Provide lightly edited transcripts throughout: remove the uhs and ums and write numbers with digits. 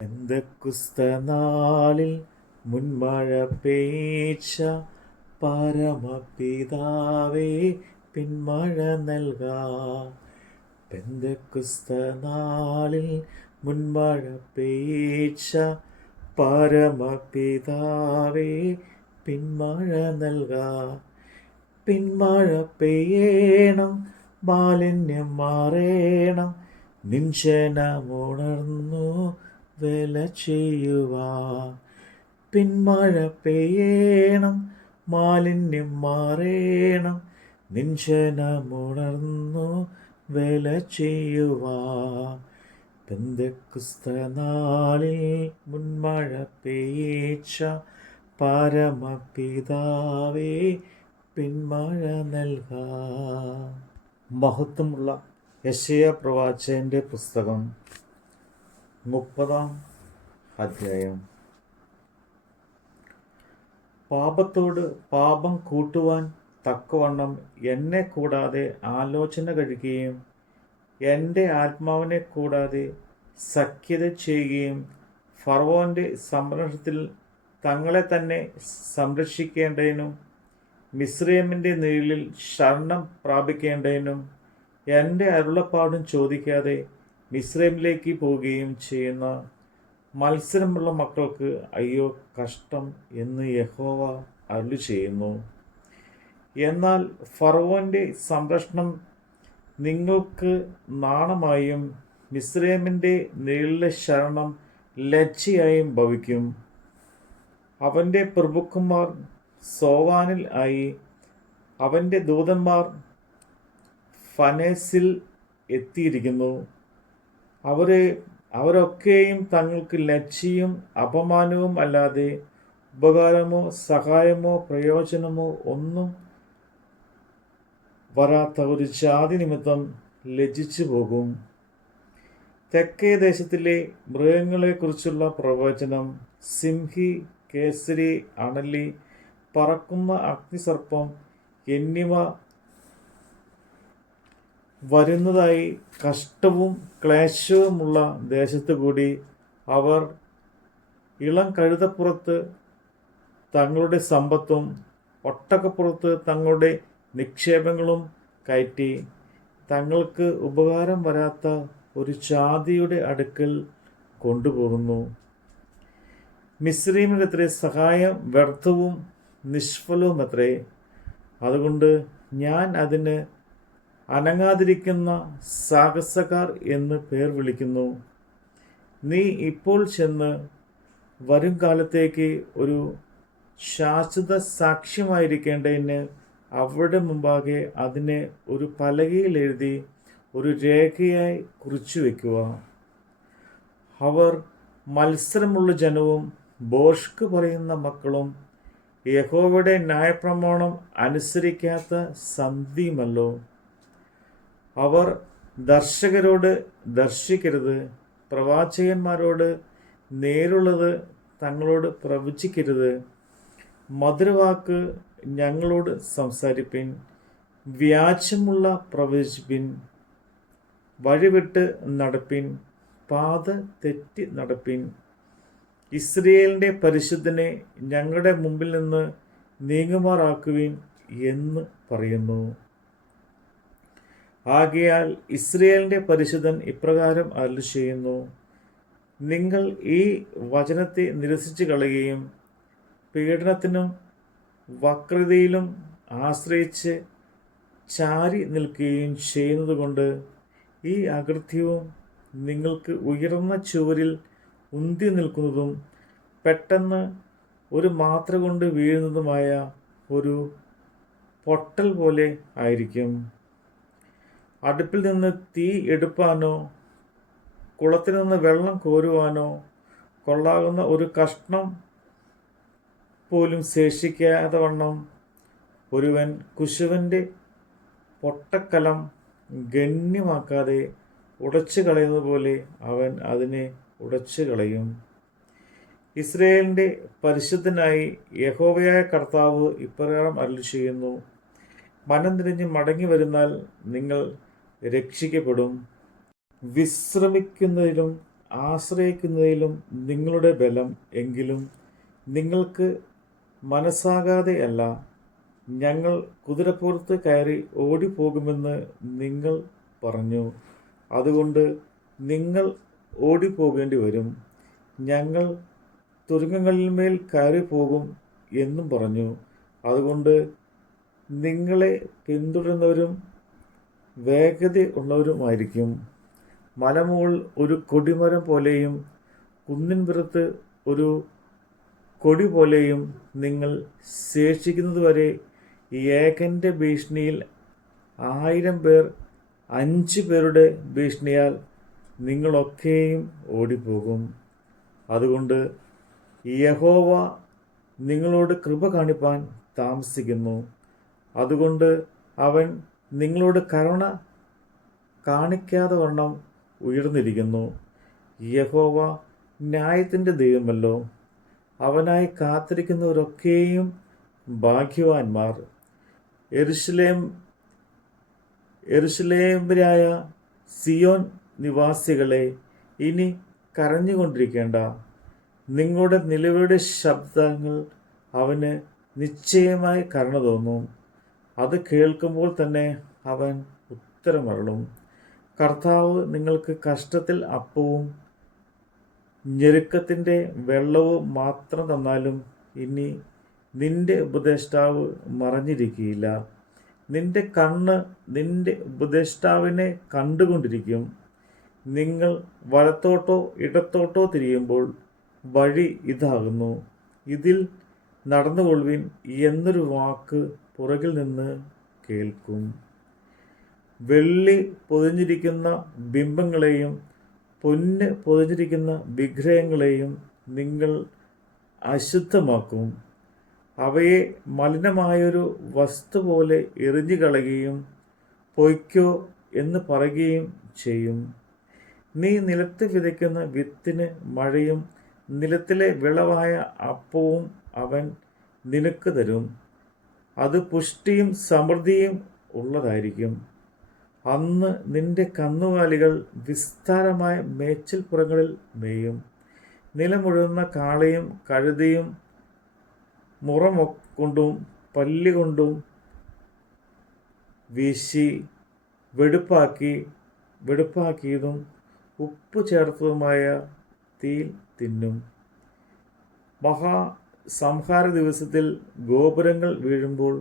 പെന്തക്കുസ്തനാളിൽ മുൻമഴ പെയ്ച്ച പരമപിതാവേ പിന്മഴ നൽകാ. പെന്തക്കുസ്തനാളിൽ മുൻമഴ പെയ്ച്ച പരമപിതാവേ പിന്മഴ നൽകാ. പിന്മഴ പെയ്യണം, മാലിന്യം മാറേണം, നിഞ്ചനമുണർന്നു വേല ചെയ്യുവാൻ. പിന്മഴ പെയ്യണം, മാലിന്യം മാറേണം, നിഞ്ചനമുണർന്നു വേല ചെയ്യുവാൻ. പെന്തക്കുസ്തനാളിൽ മുൻമഴ പെയ്ച്ച പരമപിതാവേ പിന്മഴ നൽകാ. മഹത്വമുള്ള യെശയ്യാ പ്രവാചകന്റെ പുസ്തകം 30-ാം അധ്യായം. പാപത്തോട് പാപം കൂട്ടുവാൻ തക്കവണ്ണം എന്നെ കൂടാതെ ആലോചന കഴിക്കുകയും എൻ്റെ ആത്മാവിനെ കൂടാതെ സഖ്യത ചെയ്യുകയും ഫറവോൻ്റെ സംരക്ഷണത്തിൽ തങ്ങളെ തന്നെ സംരക്ഷിക്കേണ്ടതിനും മിസ്രയീമിൻ്റെ നിഴലിൽ ശരണം പ്രാപിക്കേണ്ടതിനും എൻ്റെ അരുളപ്പാടും ചോദിക്കാതെ മിസ്രയീമിലേക്ക് പോവുകയും ചെയ്യുന്ന മത്സരമുള്ള മക്കൾക്ക് അയ്യോ കഷ്ടം എന്ന് യഹോവ അരുളി ചെയ്യുന്നു. എന്നാൽ ഫറവോൻ്റെ സംരക്ഷണം നിങ്ങൾക്ക് നാണമായും മിസ്രയീമിൻ്റെ നിഴലിലെ ശരണം ലജ്ജയായും ഭവിക്കും. അവൻ്റെ പ്രഭുക്കന്മാർ സോവാനിൽ ആയി, അവൻ്റെ ദൂതന്മാർ ഫനേസിൽ എത്തിയിരിക്കുന്നു. അവരൊക്കെയും തങ്ങൾക്ക് ലജ്ജയും അപമാനവും അല്ലാതെ ഉപകാരമോ സഹായമോ പ്രയോജനമോ ഒന്നും വരാത്ത ഒരു ജാതി നിമിത്തം ലജ്ജിച്ചു പോകും. തെക്കേ ദേശത്തിലെ മൃഗങ്ങളെക്കുറിച്ചുള്ള പ്രവചനം, സിംഹി, കേസരി, അണലി, പറക്കുന്ന അഗ്നിസർപ്പം എന്നിവ വരുന്നതായി കഷ്ടവും ക്ലേശവുമുള്ള ദേശത്തു കൂടി അവർ ഇളം കഴുതപ്പുറത്ത് തങ്ങളുടെ സമ്പത്തും ഒട്ടകപ്പുറത്ത് തങ്ങളുടെ നിക്ഷേപങ്ങളും കയറ്റി തങ്ങൾക്ക് ഉപകാരം വരാത്ത ഒരു ജാതിയുടെ അടുക്കൽ കൊണ്ടുപോകുന്നു. മിസ്രയീമിനത്രേ സഹായം വ്യർത്ഥവും നിഷ്ഫലവുമത്രേ. അതുകൊണ്ട് ഞാൻ അതിന് അനങ്ങാതിരിക്കുന്ന സാഹസക്കാർ എന്ന് പേർ വിളിക്കുന്നു. നീ ഇപ്പോൾ ചെന്ന് വരും കാലത്തേക്ക് ഒരു ശാശ്വത സാക്ഷ്യമായിരിക്കേണ്ടതിന് അവരുടെ മുമ്പാകെ അതിനെ ഒരു പലകയിൽ എഴുതി ഒരു രേഖയായി കുറിച്ചു വയ്ക്കുക. അവർ മത്സരമുള്ള ജനവും ഭോഷ്ക് പറയുന്ന മക്കളും യഹോവയുടെ ന്യായപ്രമാണം അനുസരിക്കാത്ത സന്ധിയുമല്ലോ. അവർ ദർശകരോട് ദർശിക്കരുത്, പ്രവാചകന്മാരോട് നേരുള്ളത് തങ്ങളോട് പ്രവചിക്കരുത്. മധുരവാക്ക് ഞങ്ങളോട് സംസാരിപ്പിൻ, വ്യാജമുള്ള പ്രവചിപ്പിൻ. വഴിവിട്ട് നടപ്പിൻ, പാത തെറ്റി നടപ്പിൻ. ഇസ്രയേലിൻ്റെ പരിശുദ്ധനെ ഞങ്ങളുടെ മുമ്പിൽ നിന്ന് നീങ്ങുമാറാക്കുവിൻ എന്ന് പറയുന്നു. ആകയാൽ ഇസ്രയേലിൻ്റെ പരിശുദ്ധൻ ഇപ്രകാരം അരുളി ചെയ്യുന്നു: നിങ്ങൾ ഈ വചനത്തെ നിരസിച്ചു കളയുകയും പീഡനത്തിനും വക്രതയിലും ആശ്രയിച്ച് ചാരി നിൽക്കുകയും ചെയ്യുന്നതുകൊണ്ട് ഈ അകൃത്യവും നിങ്ങൾക്ക് ഉയർന്ന ചുവരിൽ ഉന്തി നിൽക്കുന്നതും പെട്ടെന്ന് ഒരു മാത്ര കൊണ്ട് വീഴുന്നതുമായ ഒരു പൊട്ടൽ പോലെ ആയിരിക്കും. അടുപ്പിൽ നിന്ന് തീ എടുപ്പാനോ കുളത്തിൽ നിന്ന് വെള്ളം കോരുവാനോ കൊള്ളാകുന്ന ഒരു കഷ്ണം പോലും ശേഷിക്കാതെ വണ്ണം ഒരുവൻ കുശവൻ്റെ പൊട്ടക്കലം ഗണ്യമാക്കാതെ ഉടച്ചു കളയുന്നത് പോലെ അവൻ അതിനെ ഉടച്ചു കളയും. ഇസ്രയേലിൻ്റെ പരിശുദ്ധനായി യഹോവയായ കർത്താവ് ഇപ്രകാരം അരുളി ചെയ്യുന്നു: മനം തിരിഞ്ഞ് മടങ്ങി വരുന്നാൽ നിങ്ങൾ രക്ഷിക്കപ്പെടും. വിശ്രമിക്കുന്നതിലും ആശ്രയിക്കുന്നതിലും നിങ്ങളുടെ ബലം. എങ്കിലും നിങ്ങൾക്ക് മനസ്സാകാതെ അല്ല, ഞങ്ങൾ കുതിരപ്പുറത്ത് കയറി ഓടിപ്പോകുമെന്ന് നിങ്ങൾ പറഞ്ഞു. അതുകൊണ്ട് നിങ്ങൾ ഓടിപ്പോകേണ്ടി വരും. ഞങ്ങൾ തുരങ്കങ്ങളിന്മേൽ കയറിപ്പോകും എന്നും പറഞ്ഞു. അതുകൊണ്ട് നിങ്ങളെ പിന്തുടരുന്നവരും വേഗതയുള്ളവരുമായിരിക്കും. മലമുകൾ ഒരു കൊടിമരം പോലെയും കുന്നിൻപുറത്ത് ഒരു കൊടി പോലെയും നിങ്ങൾ ശേഷിക്കുന്നതുവരെ ഏകൻ്റെ ഭീഷണിയിൽ 1000 പേർ 5 പേരുടെ ഭീഷണിയാൽ നിങ്ങളൊക്കെയും ഓടിപ്പോകും. അതുകൊണ്ട് യഹോവ നിങ്ങളോട് കൃപ കാണിപ്പാൻ താമസിക്കുന്നു. അതുകൊണ്ട് അവൻ നിങ്ങളോട് കരുണ കാണിക്കാതെ വണ്ണം ഉയർന്നിരിക്കുന്നു. യഹോവ ന്യായത്തിൻ്റെ ദൈവമല്ലോ. അവനായി കാത്തിരിക്കുന്നവരൊക്കെയും ഭാഗ്യവാന്മാർ. യെരൂശലേമ്യരായ സിയോൻ നിവാസികളെ, ഇനി കരഞ്ഞുകൊണ്ടിരിക്കേണ്ട. നിങ്ങളുടെ നിലവിളിയുടെ ശബ്ദങ്ങൾ അവന് നിശ്ചയമായി കരുണ തോന്നും. അത് കേൾക്കുമ്പോൾ തന്നെ അവൻ ഉത്തരമരുളും. കർത്താവ് നിങ്ങൾക്ക് കഷ്ടത്തിൽ അപ്പവും ഞെരുക്കത്തിൻ്റെ വെള്ളവും മാത്രം തന്നാലും ഇനി നിന്റെ ഉപദേഷ്ടാവ് മറഞ്ഞിരിക്കുകയില്ല. നിന്റെ കണ്ണ് നിന്റെ ഉപദേഷ്ടാവിനെ കണ്ടുകൊണ്ടിരിക്കും. നിങ്ങൾ വലത്തോട്ടോ ഇടത്തോട്ടോ തിരിയുമ്പോൾ വഴി ഇതാകുന്നു, ഇതിൽ നടന്നുകൊള്ളുവിൻ എന്നൊരു വാക്ക് പുറകിൽ നിന്ന് കേൾക്കും. വെള്ളി പൊതിഞ്ഞിരിക്കുന്ന ബിംബങ്ങളെയും പൊന്ന് പൊതിഞ്ഞിരിക്കുന്ന വിഗ്രഹങ്ങളെയും നിങ്ങൾ അശുദ്ധമാക്കും. അവയെ മലിനമായൊരു വസ്തു പോലെ എറിഞ്ഞു കളയുകയും പൊയ്ക്കോ എന്ന് പറയുകയും ചെയ്യും. നീ നിലത്ത് വിതയ്ക്കുന്ന വിത്തിന് മഴയും നിലത്തിലെ വിളവായ അപ്പവും അവൻ നിനക്ക് തരും. അത് പുഷ്ടിയും സമൃദ്ധിയും ഉള്ളതായിരിക്കും. അന്ന് നിന്റെ കന്നുകാലികൾ വിസ്താരമായ മേച്ചിൽപ്പുറങ്ങളിൽ മേയും. നിലമുഴുന്ന കാളയും കഴുതയും മുറകൊണ്ടും പല്ലുകൊണ്ടും വീശി വെടുപ്പാക്കിയതും ഉപ്പ് ചേർത്തതുമായ തീയിൽ തിന്നും. മഹാസംഹാര ദിവസത്തിൽ ഗോപുരങ്ങൾ വീഴുമ്പോൾ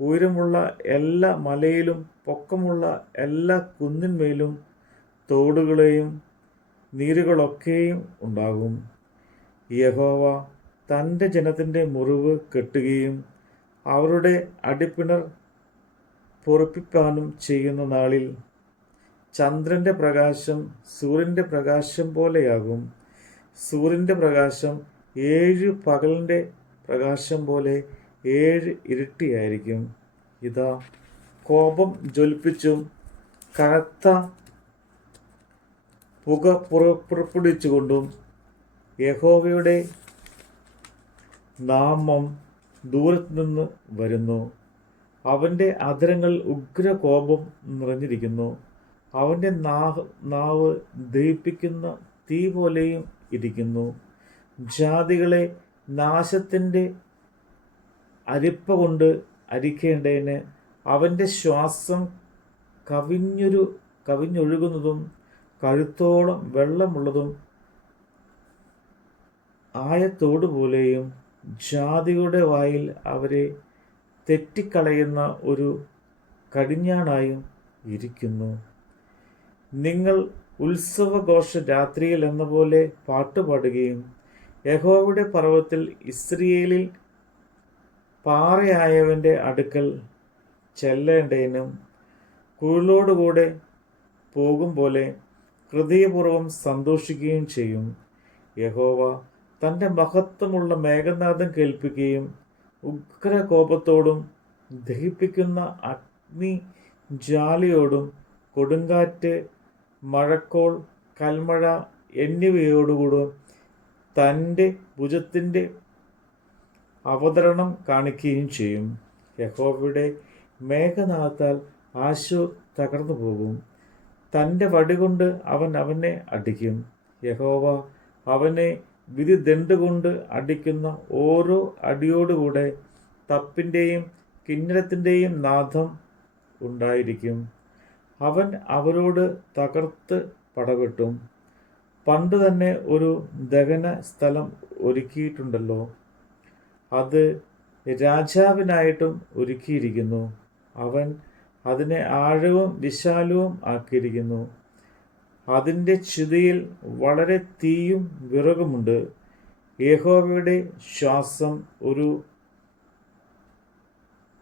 ഉയരമുള്ള എല്ലാ മലയിലും പൊക്കമുള്ള എല്ലാ കുന്നിന്മേലും തോടുകളെയും നീരുകളൊക്കെയും ഉണ്ടാകും. യഹോവ തൻ്റെ ജനത്തിൻ്റെ മുറിവ് കെട്ടുകയും അവരുടെ അടിപ്പിണർ പൊറുപ്പിപ്പാനും ചെയ്യുന്ന നാളിൽ ചന്ദ്രൻ്റെ പ്രകാശം സൂര്യൻ്റെ പ്രകാശം പോലെയാകും. സൂര്യൻ്റെ പ്രകാശം 7 പകലിൻ്റെ പ്രകാശം പോലെ 7 ഇരട്ടിയായിരിക്കും. ഇതാ, കോപം ജ്വലിപ്പിച്ചും കനത്ത പുക പുറപ്പെടുവിച്ചുകൊണ്ടും യഹോവയുടെ നാമം ദൂരത്തുനിന്ന് വരുന്നു. അവൻ്റെ അധരങ്ങൾ ഉഗ്രകോപം നിറഞ്ഞിരിക്കുന്നു. അവൻ്റെ നാവ് ദഹിപ്പിക്കുന്ന തീ പോലെയും ഇരിക്കുന്നു. ജാതികളെ നാശത്തിൻ്റെ അരിപ്പ കൊണ്ട് അരിക്കേണ്ടതിന് അവൻ്റെ ശ്വാസം കവിഞ്ഞൊഴുകുന്നതും കഴുത്തോളം വെള്ളമുള്ളതും ആയ തോടുപോലെയും ജാതിയുടെ വായിൽ അവരെ തെറ്റിക്കളയുന്ന ഒരു കടിഞ്ഞാണായും ഇരിക്കുന്നു. നിങ്ങൾ ഉത്സവഘോഷ രാത്രിയിൽ എന്ന പോലെ പാട്ടുപാടുകയും യഹോവയുടെ പർവ്വതത്തിൽ ഇസ്രയേലിൽ പാറയായവൻ്റെ അടുക്കൽ ചെല്ലേണ്ടതിനും കുഴലോടുകൂടെ പോകും പോലെ ഹൃദയപൂർവ്വം സന്തോഷിക്കുകയും ചെയ്യും. യഹോവ തൻ്റെ മഹത്വമുള്ള മേഘനാദം കേൾപ്പിക്കുകയും ഉഗ്രകോപത്തോടും ദഹിപ്പിക്കുന്ന അഗ്നി ജ്വാലയോടും കൊടുങ്കാറ്റ്, മഴക്കോൾ, കൽമഴ എന്നിവയോടുകൂടെ തൻ്റെ ഭുജത്തിൻ്റെ അവതരണം കാണിക്കുകയും ചെയ്യും. യഹോവയുടെ മേഘനാദത്താൽ ആശൂർ തകർന്നു പോകും. തൻ്റെ വടികൊണ്ട് അവൻ അവനെ അടിക്കും. യഹോവ അവനെ വിധി ദണ്ഡുകൊണ്ട് അടിക്കുന്ന ഓരോ അടിയോടുകൂടെ തപ്പിൻ്റെയും കിന്നരത്തിൻ്റെയും നാദം ഉണ്ടായിരിക്കും. അവൻ അവരോട് തകർത്ത് പടവെട്ടും. പണ്ട് തന്നെ ഒരു ദഹന സ്ഥലം ഒരുക്കിയിട്ടുണ്ടല്ലോ, അത് രാജാവിനായിട്ടും ഒരുക്കിയിരിക്കുന്നു. അവൻ അതിനെ ആഴവും വിശാലവും ആക്കിയിരിക്കുന്നു. അതിൻ്റെ ചുതിയിൽ വളരെ തീയും വിറകുമുണ്ട്. യഹോവയുടെ ശ്വാസം ഒരു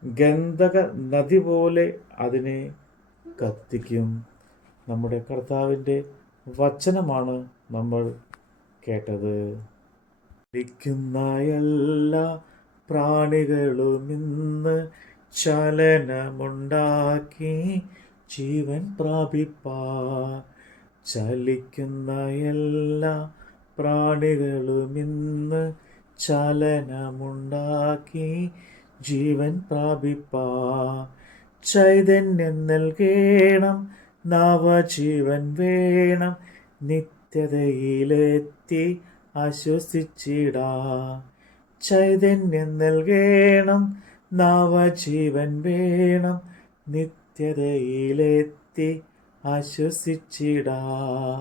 ഗന്ധക നദി പോലെ അതിനെ കത്തിക്കും. നമ്മുടെ കർത്താവിൻ്റെ വചനമാണ് നമ്മൾ കേട്ടത്. ിക്കുന്ന എല്ലാ പ്രാണികളും ഇന്ന് ചലനമുണ്ടാക്കി ജീവൻ പ്രാപിപ്പാൻ. ചലിക്കുന്ന എല്ലാ പ്രാണികളും ഇന്ന് ചലനമുണ്ടാക്കി ജീവൻ പ്രാപിപ്പാൻ. ചൈതന്യം നൽകേണം, നവജീവൻ വേണം, നിത്യതയിലെത്തി ആശ്വസിച്ചിടാം. ചൈതന്യം നൽകേണം, നവജീവൻ വേണം, നിത്യതയിലെത്തി ആശ്വസിച്ചിടാം.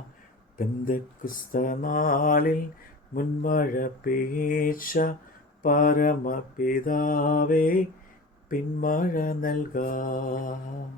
പെന്തക്കോസ്ത നാളിൽ മുൻമഴ പെയ്ച്ച പരമപിതാവേ, പിന്മഴ നൽകാം.